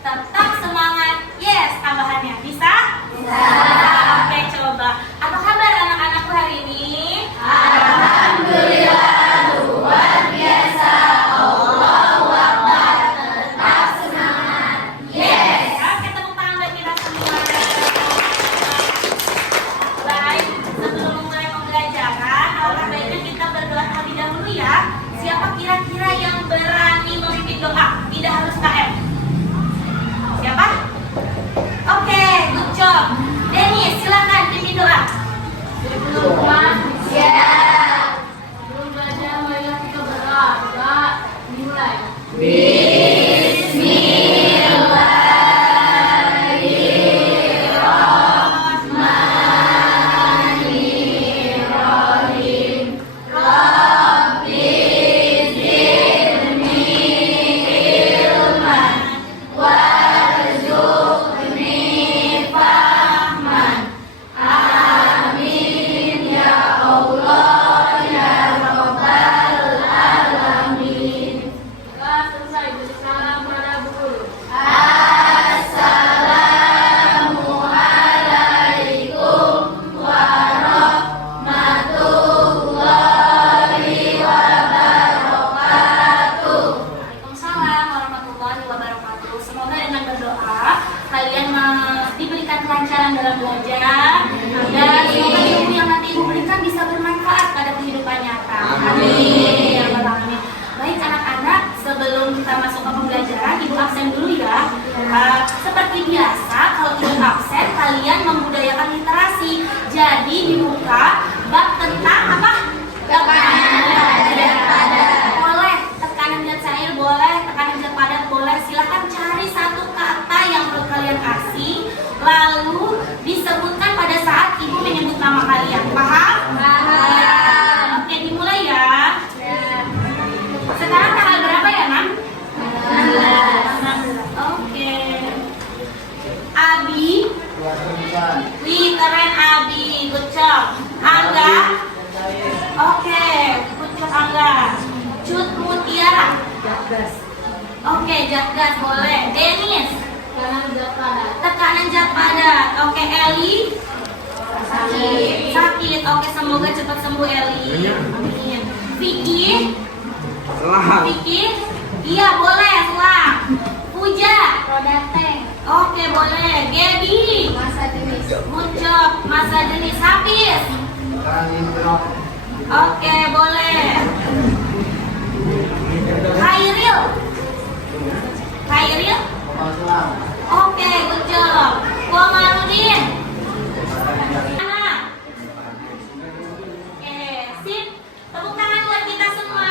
Tetap semangat. Yes, tambahannya bisa? Bisa. Oke, coba. Apa kabar anak-anakku hari ini? Alhamdulillah, luar biasa. Allahu Akbar. Tetap semangat. Yes. Oke, tepuk tangan buat kita semua. Baik, sebelum mulai pembelajaran, alangkah baiknya kita berdoa terlebih dahulu ya. Siapa kira-kira yang berani memimpin doa? Tidak harus KM. Siapa? Oke, good job. Dennis, silakan pimpin doa. Siap. Sebelum belajar, marilah kita berdoa. Dimulai. Bismillahirrahmanirrahim. Rabbi zidni ilman warzuqni fahman. Amin ya Allah ya Rabbal alamin. Setelah selesai, beri salam pada Bu Guru. Assalamualaikum warahmatullahi wabarakatuh. Waalaikumsalam warahmatullahi wabarakatuh. Semoga dengan berdoa kalian diberikan kelancaran dalam belajar dan semoga ilmu yang nanti ibu berikan bisa bermanfaat pada kehidupan nyata. Amin. Ya Rabbal Alamin. Baik anak-anak, sebelum kita masuk ke pembelajaran, ibu absen dulu ya. Seperti biasa, kalau ibu absen, kalian membudayakan literasi. Jadi dibuka bab tentang apa? Boleh tekanan zat cair, boleh tekanan zat padat, boleh. Silahkan cari satu kata yang perlu kalian kasih, lalu disebutkan pada saat ibu menyebut nama kalian. Paham? Paham. Oke, dimulai ya. Sekarang tanggal berapa ya, Nam? 16. Oke. Abi. Wih, keren Abi. Good job. Angga. Oke, good job Angga. Cut Mutiara. Oke, Jatgas boleh. Dennis. Tekanan zat padat. Tekanan zat padat. Oke, Eli. Sakit. Oke, semoga cepat sembuh Eli. Amin. Vicky. Vicky. Iya, boleh. Selang. Puja. Roda tank. Oke, boleh. Gaby. Masa jenis. Good job. Masa jenis. Hafiz. Oke, boleh. Khairil. Khairil. Oke, good job. Komarudin. Ana. Oke, sip. Tepuk tangan buat kita semua.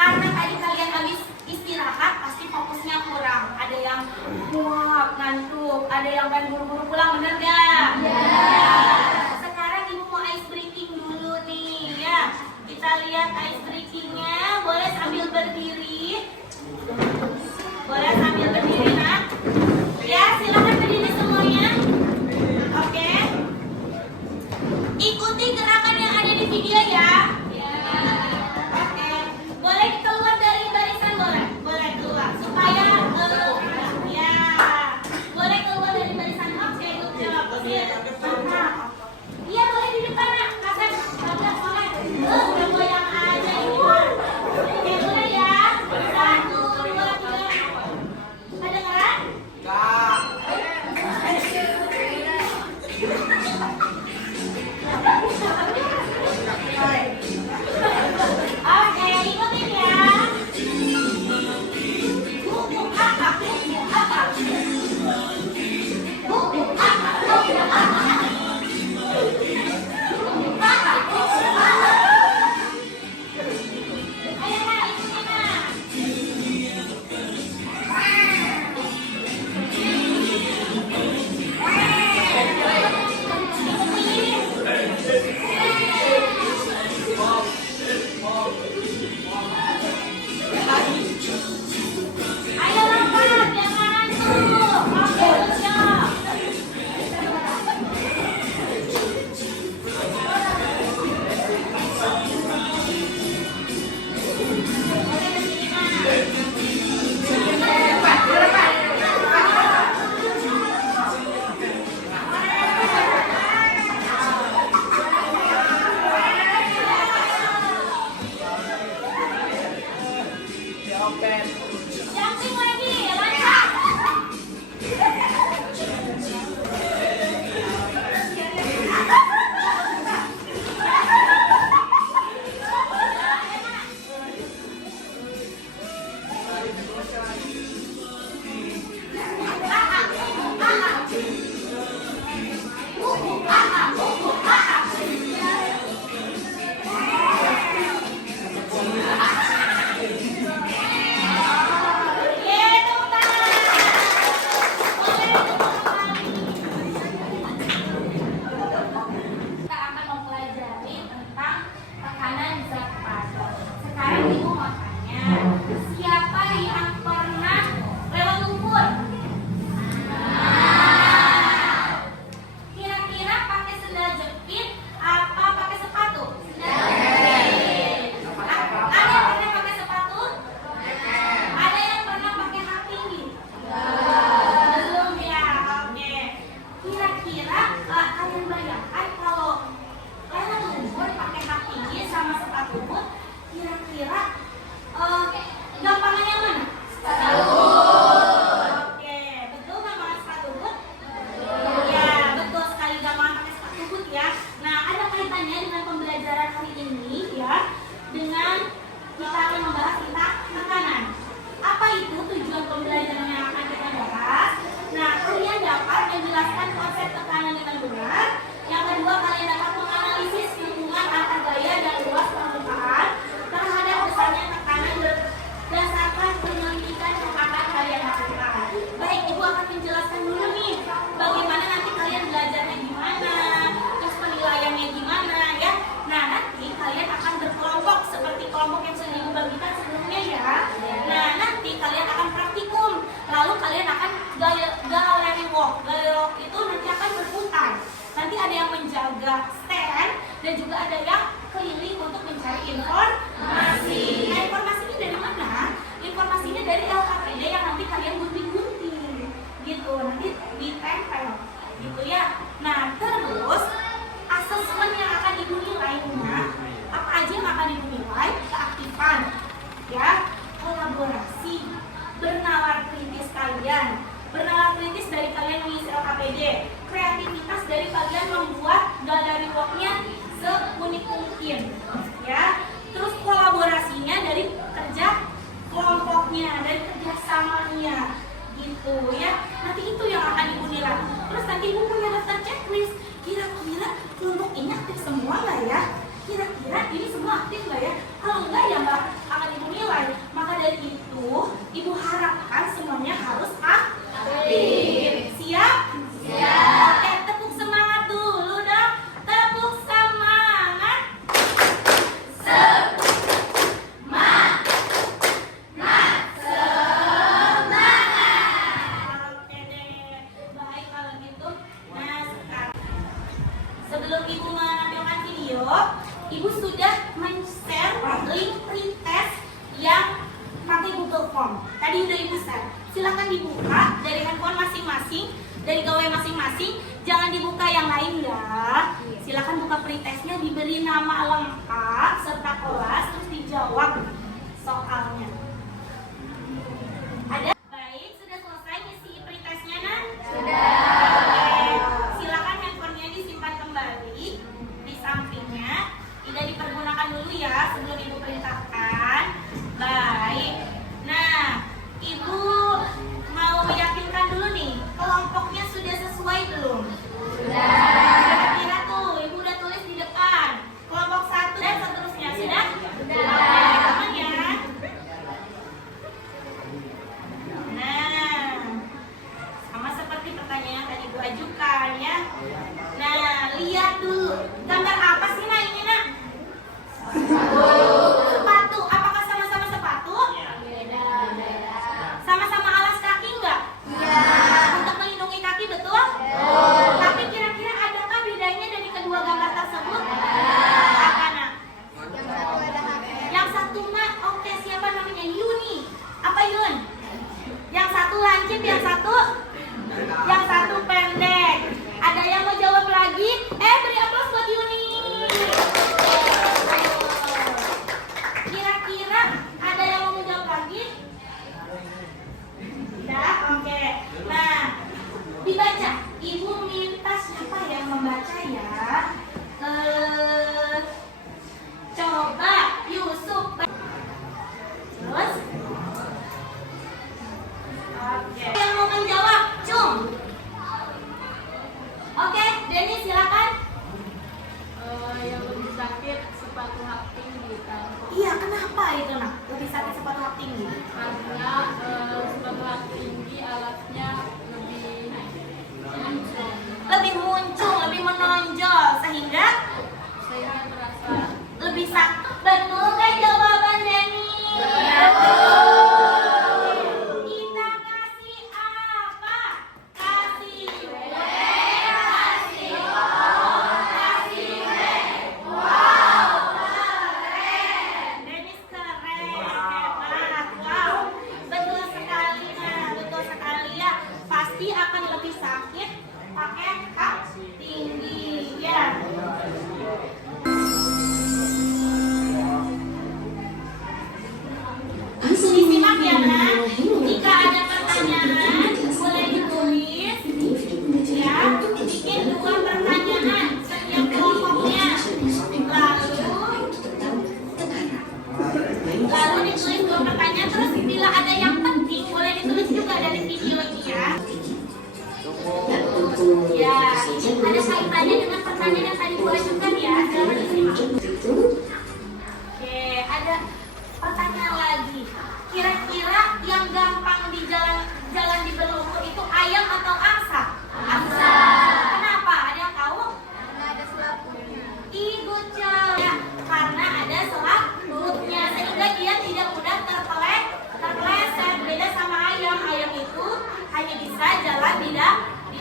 Karena tadi kalian habis istirahat, pasti fokusnya kurang. Ada yang muak, ngantuk, ada yang pengen buru-buru pulang, bener gak? Sekarang ibu mau ice breaking dulu nih ya. Kita lihat ice breakingnya. Boleh sambil berdiri. Boleh sambil berdiri nak. Ya, silakan berdiri semuanya. Oke. Ikuti gerakan yang ada di video ya. Oke. Boleh keluar dari barisan, boleh. Boleh keluar supaya ya. Boleh keluar dari barisan. Oke, good job. dompet. Jumping lagi, lancar. Kita akan mempelajari tentang tekanan zat padat. Sekarang ibu mau tanya, siapa yang pernah lewat lumpur? Kira-kira pakai sendal jepit apa pakai sepatu? Ada yang pernah pakai sepatu? Ada yang pernah pakai hak tinggi? Belum ya, oke. Kira-kira kalian bayangkan kalau lewat lumpur pakai hak tinggi sama sepatu boot, kira-kira gampangannya mana? Oke, betul gampangan sepatu boot? Ya, betul sekali gampangan pakai sepatu boot ya. Nah, ada kaitannya dengan pembelajaran hari ini ya, dengan kita akan membahas tentang tekanan. Apa itu tujuan pembelajaran yang akan kita bahas? Nah, kalian dapat menjelaskan konsep tekanan dengan benar. Yang kedua, kalian dapat menganalisis hubungan antar gaya dan luas permukaan terhadap besarnya tekanan berdasarkan penyelidikan yang akan kalian lakukan. Baik, ibu akan menjelaskan dulu nih, bagaimana nanti kalian belajarnya gimana, terus penilaiannya gimana ya. Nah, nanti kalian akan berkelompok seperti kelompok yang sudah ibu bagikan sebelumnya ya. Nah, nanti kalian akan praktikum, lalu kalian akan gallery walk. Gallery walk itu nanti akan berputar. Nanti ada yang menjaga stand dan juga ada yang keliling untuk mencari informasi. Nah, informasinya dari mana? Informasinya dari LKPD yang nanti kalian gunting-gunting gitu, nanti ditempel gitu ya. Nah, terus asesmen yang akan ibu nilainya, apa aja yang akan ibu nilai? Keaktifan ya, kolaborasi, bernalar kritis kalian, bernalar kritis dari kalian mengisi LKPD, kreativitas dari kalian membuat gallery walk-nya seunik mungkin ya. Terus kolaborasinya dari kerja kelompoknya, dari kerjasamanya gitu ya. Nanti itu yang akan ibu nilai. Terus nanti ibu punya daftar checklist, kira-kira kelompok ini aktif semua nggak ya? Kira-kira ini semua aktif nggak ya? Kalau enggak ya nggak akan ibu nilai. Maka dari itu ibu harapkan semuanya harus aktif. Siap? Siap. Oke, tepuk semangat dulu dong. Tepuk semangat. Oke deh. Baik kalau gitu. Nah, sekarang sebelum ibu menampilkan video, ibu sudah men-share link pretest yang pakai Google Form. Tadi udah ibu share. Silahkan dibuka dari handphone masing-masing, dari gawai masing-masing. Jangan dibuka yang lain ya. Silahkan buka pretestnya, diberi nama lengkap serta kelas, terus dijawab soalnya. Ada? Baik, sudah selesai ngisi pretestnya, Nan? Sudah. Oke. Silakan handphonenya disimpan kembali di sampingnya. Tidak dipergunakan dulu ya sebelum ibu perintahkan. Baik. Nah, ibu mau meyakinkan dulu nih, kelompoknya sudah sesuai belum? Sudah. Kira-kira tuh, ibu udah tulis di depan. Kelompok 1 dan seterusnya sudah? Sudah. Oke, aman ya. Nah, sama seperti pertanyaan yang tadi ibu ajukan ya. Nah, lihat dulu. Gambar apa sih Nak ini Nak? Sepatu. Apakah sama-sama sepatu? Beda. Sama-sama alas kaki enggak? Iya. Untuk melindungi kaki betul? Tapi kira-kira adakah bedanya dari kedua gambar tersebut? Apa Nak? Yang satu Nak, oke, siapa namanya? Yuni. Apa Yun? Yang satu lancip, yang satu pendek. Ada yang mau jawab lagi? Beri aplaus buat Yuni. Kira-kira ada yang mau menjawab lagi? dibaca. Ibu minta siapa yang membaca ya? Coba Yusuf. Terus? Oke. Yang mau menjawab, Cung. Oke, Denny silakan. Yang lebih sakit sepatu hak tinggi kan? Iya, kenapa itu nak? Lebih sakit sepatu hak tinggi? Karena sepatu hak tinggi alatnya lebih muncul, Lebih muncul, lebih menonjol sehingga terasa lebih sakit. Betul kan jawaban Denny? Kita kasih apa? Kasih kasih Dennis keren, hebat, wow, betul sekali nah, betul sekali ya. Pasti akan lebih sakit pakai hak tinggi ya. Disimak ya nak. Jika ada pertanyaan boleh ditulis ya. Bikin 2 pertanyaan setiap kelompoknya. Lalu ditulis 2 pertanyaan. Terus bila ada yang penting boleh ditulis juga dari videonya. Ya, ada kaitannya dengan pertanyaan yang tadi boleh juga ya. Jangan disimak. Oke, ada pertanyaan lagi. Kira-kira yang gampang di jalan di Berlumpur itu ayam atau angsa? Angsa. Kenapa? Ada yang tahu? Karena ada selaputnya. Good job. Ya, karena ada selaputnya sehingga dia tidak mudah terpeleset. Beda sama ayam. Ayam itu hanya bisa jalan di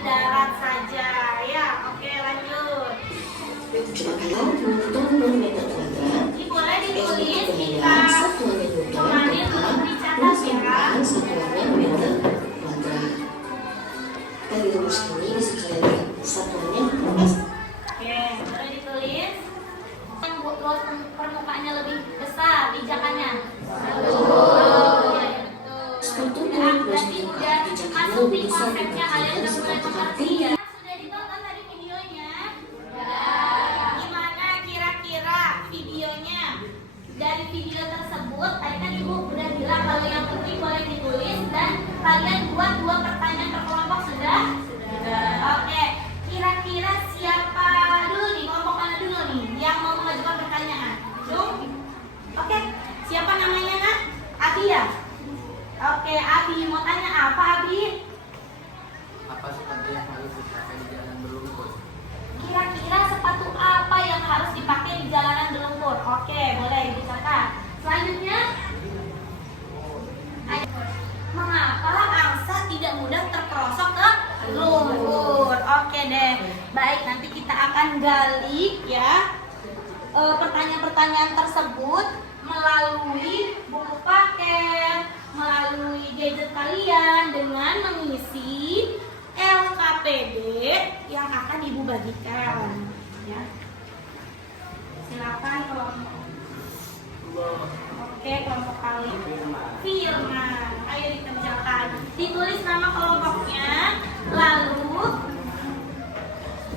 darat saja. Ya, oke lanjut. Boleh ditulis jika kemarin belum dicatat ya. Oke, boleh ditulis. Yang luas permukaannya lebih besar, pijakannya. Berarti udah masuk di konsepnya, kalian udah mulai mengerti ya. Sudah ditonton tadi videonya? Gimana kira-kira videonya? Dari video tersebut, tadi kan ibu udah bilang kalau yang penting boleh ditulis dan kalian buat 2 pertanyaan per kelompok sudah? Oke, kira-kira siapa dulu nih, kelompok mana dulu nih yang mau mengajukan pertanyaan? Cung? Oke, siapa namanya nak? Abi ya? Oke, Abi mau tanya apa Abi? Apa sepatu yang harus dipakai di jalan berlumpur? Kira-kira sepatu apa yang harus dipakai di jalanan berlumpur? Oke, boleh dicatat. Selanjutnya, mengapa angsa tidak mudah terperosok ke lumpur? Oke deh, baik nanti kita akan gali ya pertanyaan-pertanyaan tersebut melalui buku paket, melalui gadget kalian dengan mengisi LKPD yang akan ibu bagikan ya. Silakan kelompok. Oke, kelompok kali Firman, ayo dikerjakan. Ditulis nama kelompoknya, lalu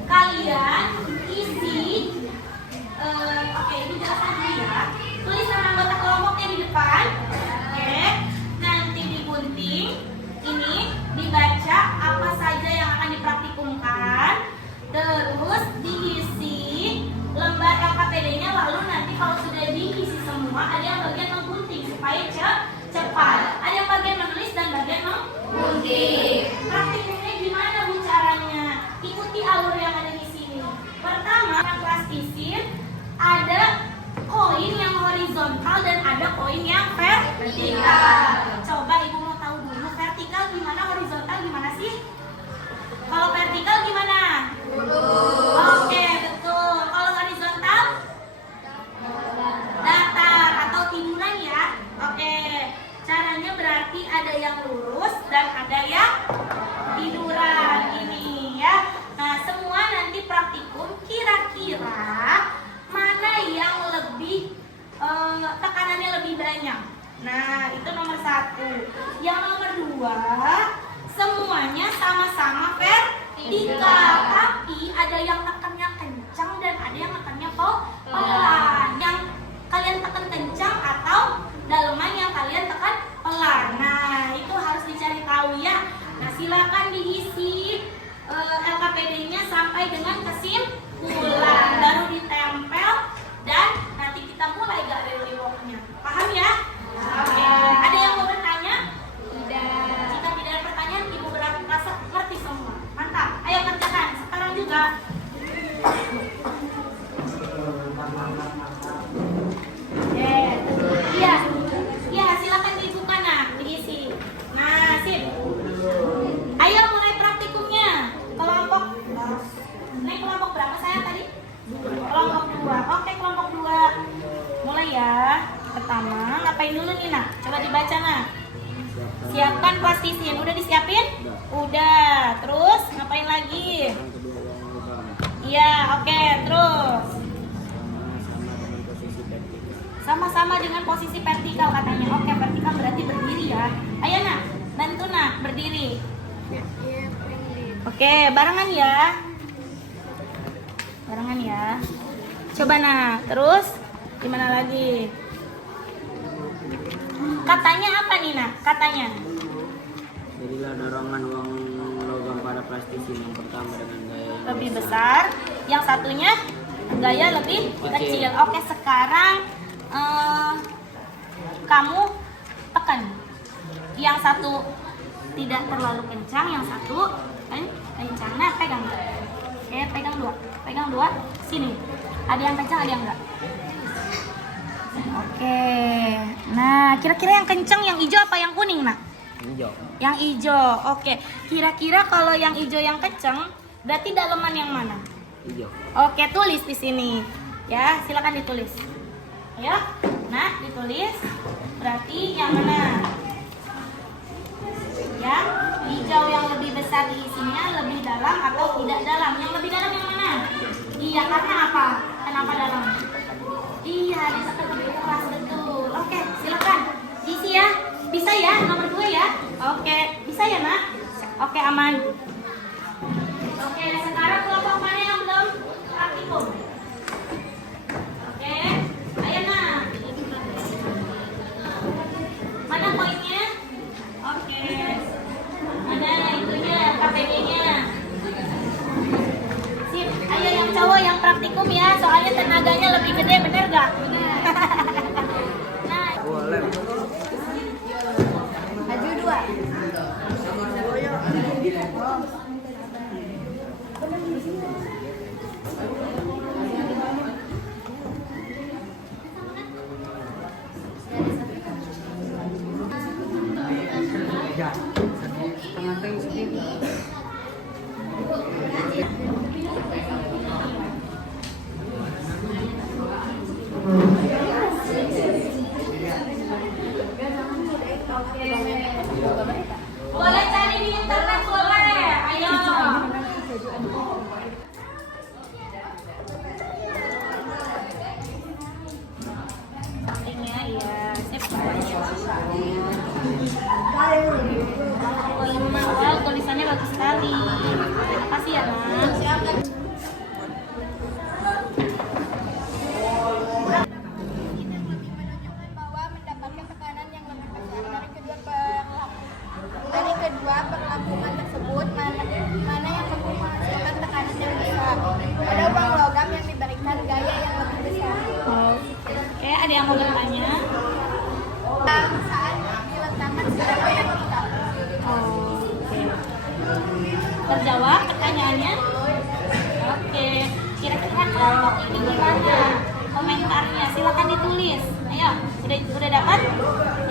kalian isi oke, ini jelaskan dulu ya. Tulis nama anggota kelompoknya di depan. Oke, nanti digunting. Ini dibaca apa saja yang akan dipraktikumkan. Terus diisi lembar LKPD-nya. Lalu nanti kalau sudah diisi semua, ada yang bagian menggunting supaya cepat. Ada yang bagian menulis dan bagian menggunting. Praktikumnya gimana bu caranya? Ikuti alur yang ada di sini. Pertama, plastisin ada koin yang horizontal dan ada koin yang vertikal. Coba ibu mau tahu dulu vertikal gimana, horizontal gimana sih? Kalau vertikal gimana? Oke, betul. Kalau horizontal? Datar atau tiduran ya. Oke. Caranya berarti ada yang lurus dan ada yang tiduran ini ya. Nah, semua nanti praktikum kira-kira mana yang lebih tekanannya lebih banyak. Nah, itu nomor 1. Yang nomor 2, semuanya sama-sama vertikal, tapi ada yang tekannya kencang dan ada yang tekannya pelan. Yang kalian tekan kencang atau daleman yang kalian tekan pelan. Nah, itu harus dicari tahu ya. Nah, silakan diisi LKPD-nya sampai dengan kesimpulan, baru ditempel dan nanti kita mulai gallery walk-nya. Paham ya? Oke. Ada yang mau bertanya? Tidak. Jika tidak ada pertanyaan, Ibu merasa ngerti semua. Mantap. Ayo kerjakan sekarang juga. Iya. Iya, silakan dibuka nah, diisi. Nah, sip. Ayo mulai praktikumnya. Kelompok. Ini kelompok berapa saya tadi? Kelompok 2. Oke, kelompok 2. Mulai ya. Pertama, ngapain dulu nih nak? Coba dibaca nak. Siapkan plastisin. Udah disiapin? Udah. Terus ngapain lagi? Iya, oke. Terus sama-sama dengan posisi vertikal katanya. Oke, vertikal berarti berdiri ya. Ayo nak, bantu nak berdiri. Oke, barengan ya. Barengan ya. Coba nak. Terus gimana lagi? Katanya apa nih nak? Katanya Berilah dorongan uang logam pada plastisin yang pertama dengan gaya yang lebih besar, yang satunya gaya lebih kecil. Oke, sekarang kamu tekan. Yang satu tidak terlalu kencang, yang satu kencang. Nah, pegang. Oke, pegang dua. Pegang dua. Sini. Ada yang kencang, ada yang enggak. Oke. Nah, kira-kira yang kencang yang hijau apa yang kuning, nak? hijau. Yang hijau. Oke. Kira-kira kalau yang hijau yang kencang, berarti daleman yang mana? Hijau. Oke, tulis di sini. Ya, silakan ditulis. Ayo. Nah, ditulis. Berarti yang mana? Yang hijau yang lebih besar diisinya lebih dalam atau tidak dalam? Yang lebih dalam yang mana? Iya, karena apa? Kenapa dalam? Iya, ditekan lebih keras, betul. Oke, silakan diisi ya. Bisa ya, nomor 2 ya. Oke, bisa ya nak? Oke, aman. Oke, sekarang kelompok mana yang belum praktikum? Oke, ayo nak. Mana poinnya? Oke. Mana itunya, KPD-nya? Sip, ayo yang cowok yang praktikum ya, soalnya tenaganya lebih gede, bener gak? Nah, Boleh. Maju 2. Ya. Tengah-tengah sedikit. boleh cari di internet, boleh. Ayo. Sampingnya, iya. Sip. Wow, tulisannya bagus sekali. Terima kasih ya, Mas. Bahwa mendapatkan tekanan yang lebih besar dari kedua perlakuan tersebut, mana yang mampu menghasilkan tekanan yang besar. Pada uang logam yang diberikan gaya yang lebih besar. Oke, ada yang mau bertanya? Saat diletakkan secara vertikal. Oke. Terjawab pertanyaannya? Oke. Kira-kira kelompok ini gimana komentarnya? Silakan ditulis. Ayo, udah dapat?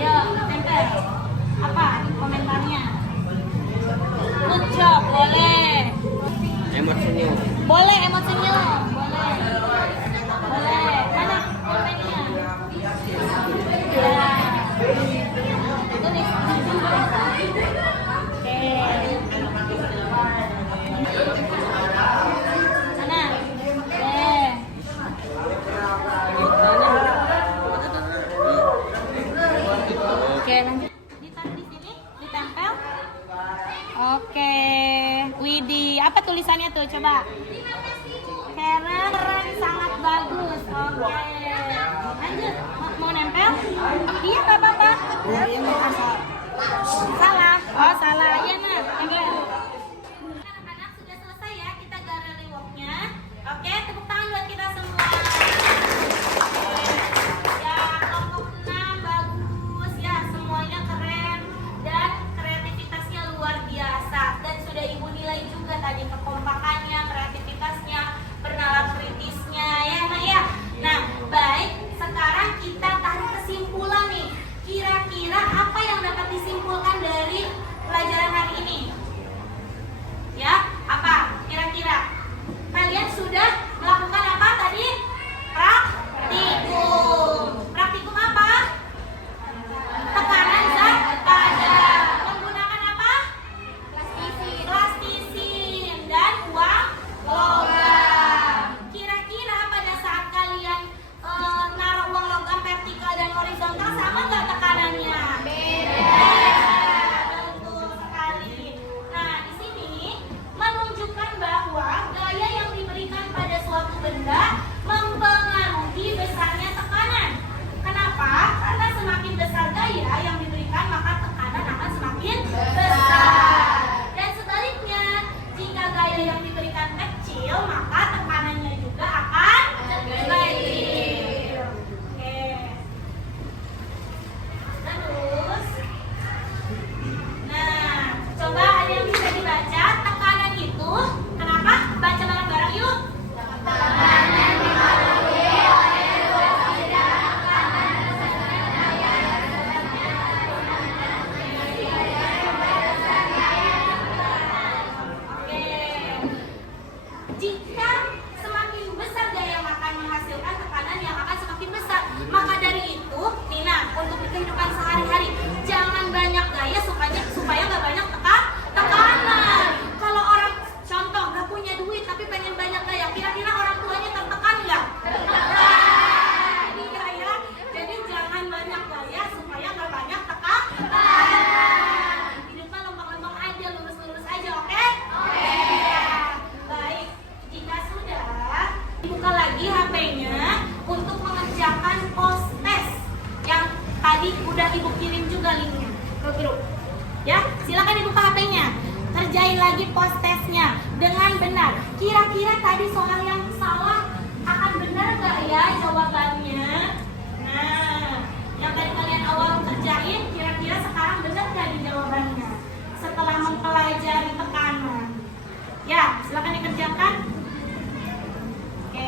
Yo, tempel. Apa komentarnya? Good job, boleh. Emosinya. Boleh emosinya, boleh. Boleh. Mana pulpennya? Ya. Tulis. Oke. Sana. Oke, lanjut. Ditaruh di sini, ditempel. tulisannya tuh, coba. Keren, sangat bagus. Oke. Lanjut, mau nempel? Iya, nggak apa-apa. Salah. Oh, salah. Iya, nah. Nempel. Anak-anak sudah selesai ya kita gallery walk-nya. Oke, tepuk tangan buat kita semua. Ya, kelompok 6 bagus ya, semuanya keren dan kreativitasnya luar biasa. Dan sudah Ibu nilai juga tadi kekompakannya, kreativitasnya, bernalar kritisnya ya, Nah ya. Nah, baik, sekarang kita tarik kesimpulan nih. Kira-kira apa yang dapat disimpulkan dari pelajaran hari ini? Ya, apa? Kira-kira kalian sudah melakukan apa tadi? Praktikum. Praktikum apa? Tekanan zat padat. Menggunakan apa? Plastisin dan uang logam. Kira-kira pada saat kalian naruh uang logam vertikal dan horizontal sama nggak tekanannya? Beda. Betul sekali. Nah, di sini menunjukkan bahwa gaya yang diberikan pada suatu benda mempengaruhi besarnya tekanan. Kenapa? Karena semakin besar gaya yang diberikan, maka tekanan akan semakin besar. Dan sebaliknya, jika gaya yang diberikan kecil, maka tekanannya juga akan kecil. Oke. Terus, nah, coba ada yang bisa dibaca tekanan itu. Kenapa? Baca bareng-bareng yuk. Oke. Jika semakin besar gaya yang akan menghasilkan tekanan yang akan semakin besar. Maka dari itu, Nina, untuk kehidupan sehari-hari, jangan banyak gaya supaya nggak banyak tekanan. Kalau orang contoh nggak punya duit tapi pengen banyak gaya, kira-kira orang tuanya tertekan nggak? Tertekan. Iya ya. Jadi jangan banyak gaya supaya nggak banyak tekanan. Hidupnya lempeng-lempeng aja, lurus-lurus aja, oke? Oke. Baik. Jika sudah, dibuka lagi HP-nya untuk mengerjakan post test yang tadi udah Ibu kirim juga linknya ke grup. Ya, silakan dibuka HP-nya. Kerjain lagi post testnya dengan benar. Kira-kira tadi soal yang salah akan benar nggak ya jawabannya? Nah, yang tadi kalian awal kerjain, kira-kira sekarang benar nggak di jawabannya? Setelah mempelajari tekanan. Ya, silakan dikerjakan. Oke.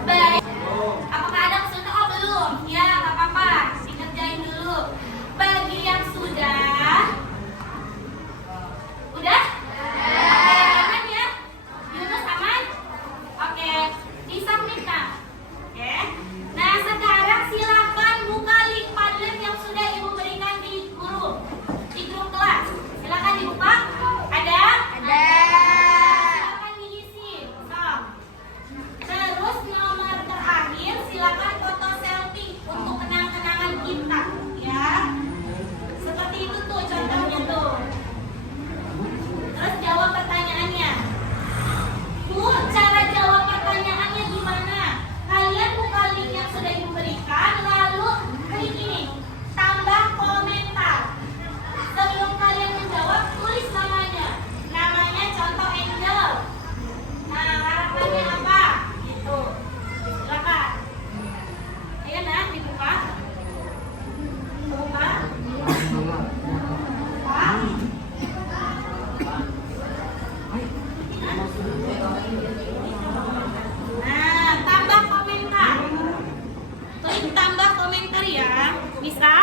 Baik. Apakah ada kesulitan? Oh, belum. Ya, nggak apa-apa. Dikerjain dulu. Bagi yang sudah. Udah? Aman ya? Yunus aman? Oke. Disubmit kan? Oke. Nah, sekarang silakan buka link Padlet yang sudah Ibu berikan di grup kelas. Silakan dibuka. Ada? Ada. Silakan diisi. Stop. Terus nomor terakhir silakan foto selfie untuk kenang-kenangan kita, ya. Seperti itu tuh contohnya tuh. Terus jawab pertanyaannya. Bu, cara jawab pertanyaannya gimana? Kalian buka link yang sudah Ibu berikan, lalu klik ini, tambah komentar. Sebelum kalian menjawab, tulis namanya. Namanya contoh Angel. Nah, harapannya apa? Gitu. Silakan. Ayo nah, dibuka. Buka. Buka. Nah, tambah komentar. Klik tambah komentar ya. Bisa?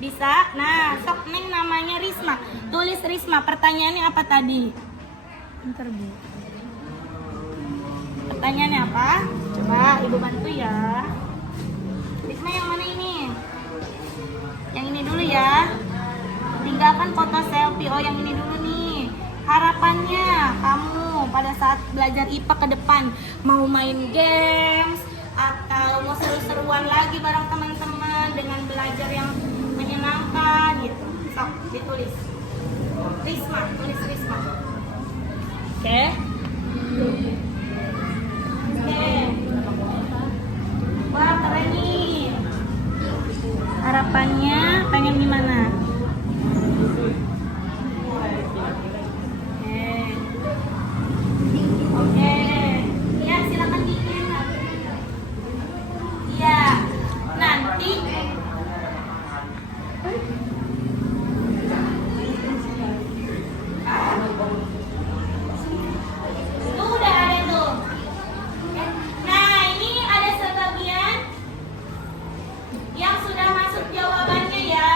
Bisa? Nah, sok Neng namanya Risma. Tulis Risma. Pertanyaannya apa tadi? Pertanyaannya apa? Coba Ibu bantu ya. Risma yang mana ini? Yang ini dulu ya. Tinggalkan foto selfie. Oh, yang ini dulu nih. Harapannya kamu pada saat belajar IPA ke depan. Mau main games atau mau seru-seruan lagi bareng teman-teman dengan belajar yang menyenangkan gitu. Sok, ditulis. Risma, tulis Risma. Oke. Oke. Wah, keren nih. Harapannya pengen gimana? Oke. Ya, silakan dikirim. Iya. Nanti tuh udah ada tuh. Nah, ini ada sebagian yang sudah masuk jawabannya ya.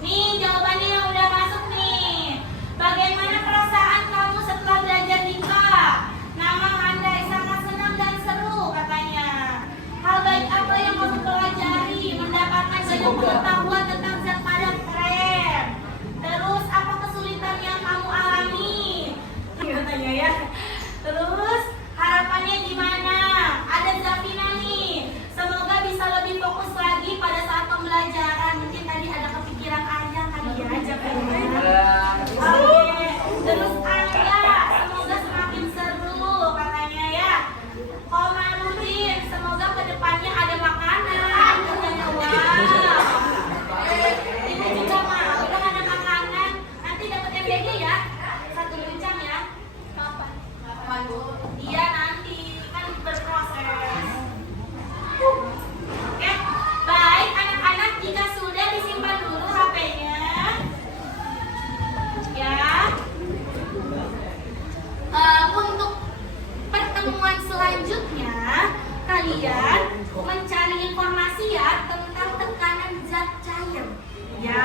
Nih jawabannya yang udah masuk nih. Bagaimana perasaan kamu setelah belajar IPA? Nama andai sangat senang dan seru katanya. Hal baik apa yang kamu pelajari? Mendapatkan banyak pengetahuan tentang zat padat keren. Terus apa kesulitan yang kamu alami? Katanya ya. Terus harapannya gimana? Ada Zafina nih. Semoga bisa lebih fokus lagi pada saat pembelajaran. Mungkin tadi ada kepikiran aja kali ya, Zafina. Oke. Terus Angga, semoga semakin seru katanya ya. Komarudin, semoga kedepannya ada makanan. Katanya wow. Ibu juga mau udah ada makanan. Nanti dapat MBG ya. Satu lencang ya. Kapan? Iya nanti kan berproses. Oke, baik anak-anak, jika sudah disimpan dulu HP-nya, ya. Untuk pertemuan selanjutnya, kalian mencari informasi ya tentang tekanan zat cair. Ya,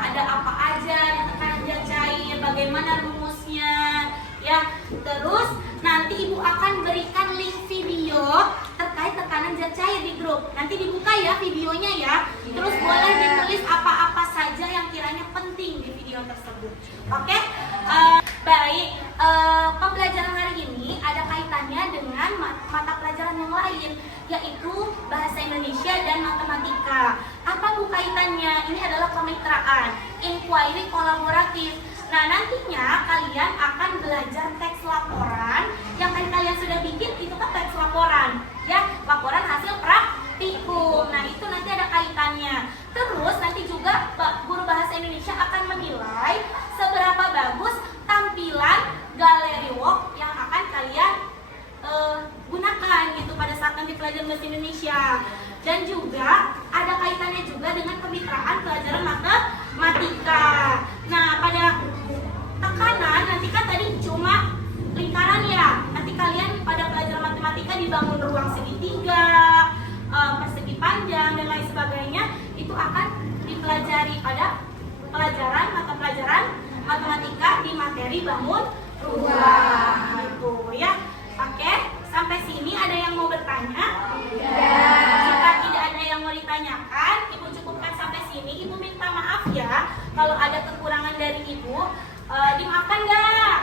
ada apa aja di tekanan zat cair, bagaimana rumusnya, ya. Terus nanti ibu akan berikan link video terkait tekanan zat cair di grup. Nanti dibuka ya videonya ya. Terus boleh ditulis apa-apa saja yang kiranya penting di video tersebut. Oke? Baik. Pembelajaran hari ini ada kaitannya dengan mata pelajaran yang lain, yaitu bahasa Indonesia dan matematika. Apa bu kaitannya? Ini adalah kemitraan, inquiry kolaboratif. Nah, nantinya kalian akan belajar teks laporan. Yang tadi kalian sudah bikin itu kan teks laporan, ya, laporan hasil praktikum. Nah, itu nanti ada kaitannya. Terus nanti juga guru bahasa Indonesia akan menilai seberapa bagus tampilan galeri walk yang akan kalian gunakan gitu pada saat nanti pelajaran bahasa Indonesia. Dan juga ada kaitannya juga dengan kemitraan pelajaran matematika. Nah, pada tekanan nanti kan tadi cuma lingkaran ya. Nanti kalian pada pelajaran matematika dibangun ruang segitiga, persegi panjang dan lain sebagainya. Itu akan dipelajari pada mata pelajaran matematika di materi bangun ruang gitu ya. Oke, sampai sini ada yang mau bertanya? Jika tidak ada yang mau ditanyakan, ibu cukupkan sampai sini. Ibu minta maaf ya kalau ada kekurangan dari ibu. Dimaafkan nggak?